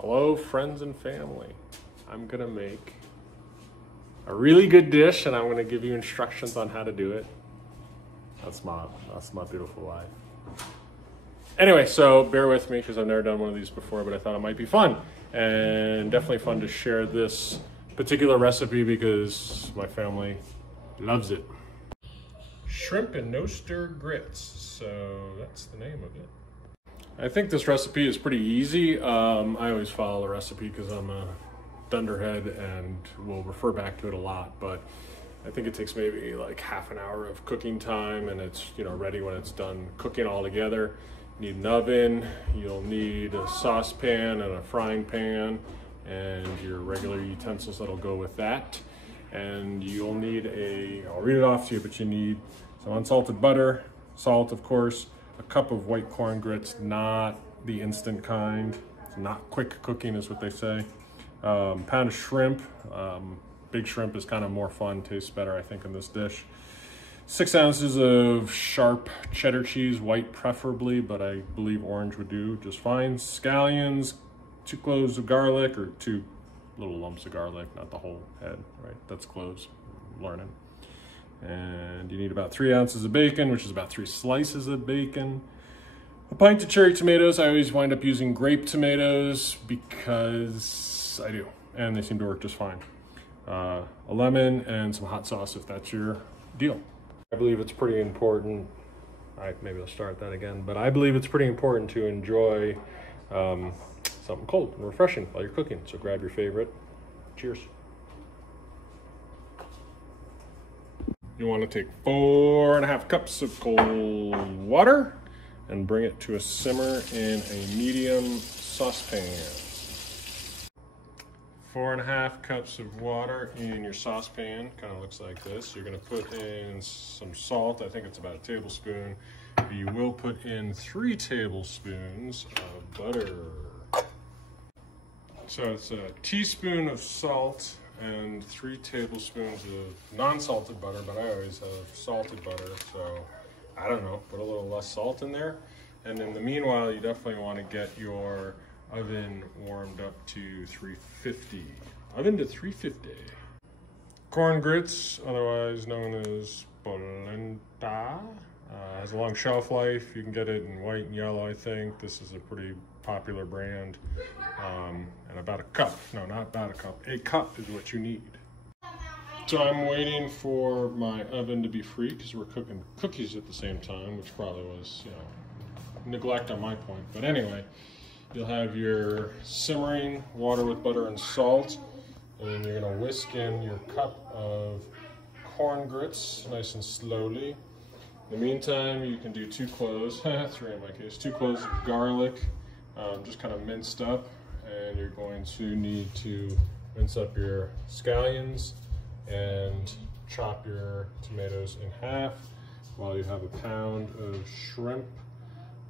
Hello, friends and family. I'm gonna make a really good dish and I'm gonna give you instructions on how to do it. That's my beautiful wife. Anyway, so bear with me because I've never done one of these before, but I thought it might be fun and definitely fun to share this particular recipe because my family loves it. Shrimp and no stir grits, so that's the name of it. I think this recipe is pretty easy. I always follow the recipe because I'm a dunderhead and will refer back to it a lot, but I think it takes maybe like half an hour of cooking time and it's ready when it's done cooking all together. You need an oven, you'll need a saucepan and a frying pan and your regular utensils that'll go with that. And you'll need I'll read it off to you, but you need some unsalted butter, salt of course, a cup of white corn grits, not the instant kind. It's not quick cooking is what they say. Pound of shrimp. Big shrimp is kind of more fun, tastes better I think in this dish. 6 ounces of sharp cheddar cheese, white preferably, but I believe orange would do just fine. Scallions, 2 cloves of garlic, or 2 little lumps of garlic, not the whole head, right? That's cloves, I'm learning. And you need about 3 ounces of bacon, which is about 3 slices of bacon. A pint of cherry tomatoes. I always wind up using grape tomatoes because I do, and they seem to work just fine. A lemon and some hot sauce if that's your deal. I believe it's pretty important. Maybe I'll start that again, but I believe it's pretty important to enjoy something cold and refreshing while you're cooking. So grab your favorite. Cheers. You want to take 4.5 cups of cold water and bring it to a simmer in a medium saucepan. 4.5 cups of water in your saucepan, kind of looks like this. You're going to put in some salt. I think it's about a tablespoon. You will put in 3 tablespoons of butter. So it's a teaspoon of salt and 3 tablespoons of non-salted butter, but I always have salted butter, so I don't know, put a little less salt in there. And in the meanwhile, you definitely want to get your oven warmed up to 350. Oven to 350. Corn grits, otherwise known as polenta, has a long shelf life. You can get it in white and yellow, I think. This is a pretty popular brand. And about a cup, no, not about a cup, a cup is what you need. So I'm waiting for my oven to be free because we're cooking cookies at the same time, which probably was, neglect on my point. But anyway, you'll have your simmering water with butter and salt, and you're gonna whisk in your cup of corn grits nice and slowly. In the meantime, you can do 2 cloves, 3 in my case, 2 cloves of garlic, just kind of minced up, and you're going to need to mince up your scallions and chop your tomatoes in half while you have a pound of shrimp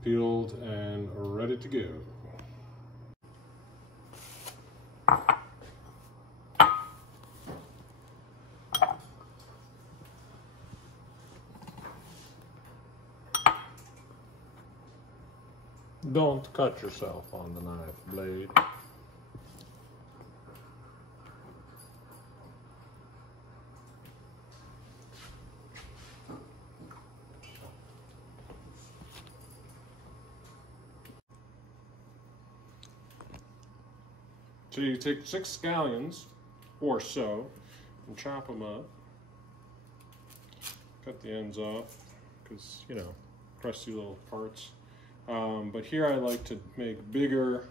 peeled and ready to go. Don't cut yourself on the knife blade. So you take 6 scallions or so and chop them up. Cut the ends off because, crusty little parts. But here I like to make bigger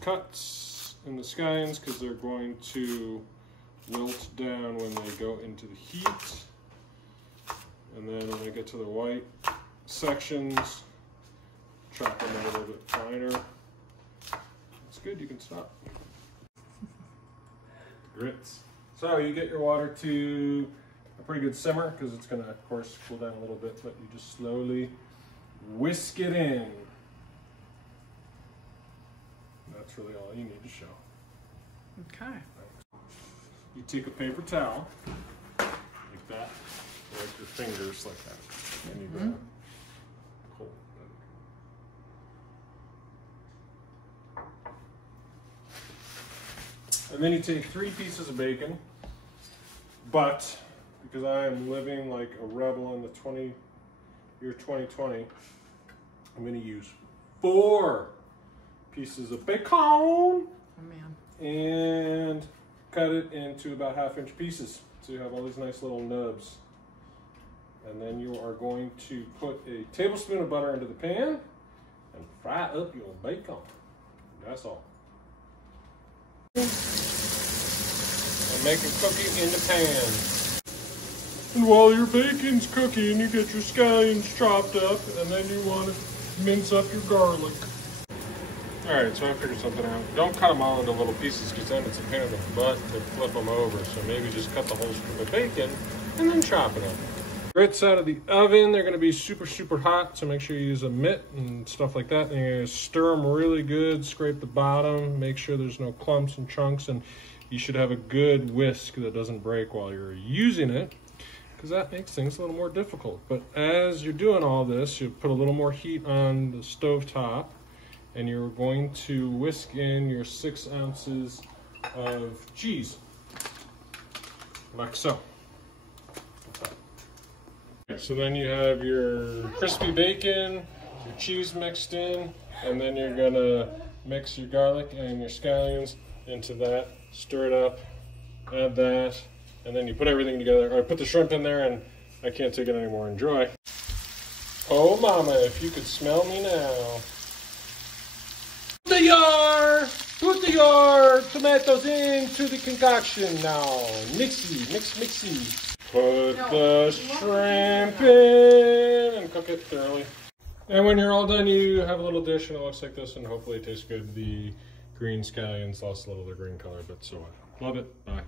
cuts in the scallions because they're going to wilt down when they go into the heat. And then when I get to the white sections, chop them a little bit finer. That's good, you can stop. Grits. So you get your water to a pretty good simmer because it's going to, of course, cool down a little bit, but you just slowly whisk it in. That's really all you need to show. Okay. You take a paper towel, like that, wipe your fingers like that. And you go cold. And then you take 3 pieces of bacon, but because I am living like a rebel in the year 2020, I'm going to use 4 pieces of bacon. Oh man. And cut it into about 1/2-inch pieces. So you have all these nice little nubs. And then you are going to put a tablespoon of butter into the pan and fry up your bacon. That's all. And make a cookie in the pan. And while your bacon's cooking, you get your scallions chopped up, and then you want to mince up your garlic. Alright, so I figured something out. Don't cut them all into little pieces, because then it's a pain in the butt to flip them over. So maybe just cut the whole strip of bacon and then chop it up. Grits out of the oven, they're going to be super, super hot, so make sure you use a mitt and stuff like that. And you're going to stir them really good, scrape the bottom, make sure there's no clumps and chunks, and you should have a good whisk that doesn't break while you're using it, because that makes things a little more difficult. But as you're doing all this, you put a little more heat on the stove top, and you're going to whisk in your 6 ounces of cheese, like so. So then you have your crispy bacon, your cheese mixed in, and then you're gonna mix your garlic and your scallions into that, stir it up, add that, and then you put everything together. Or put the shrimp in there, and I can't take it anymore. Enjoy. Oh mama, if you could smell me now. Put your tomatoes into the concoction now. Mixy. Put the shrimp in and cook it thoroughly. And when you're all done, you have a little dish and it looks like this, and hopefully it tastes good. The green scallions lost a little of their green color, but so what. Love it. Bye.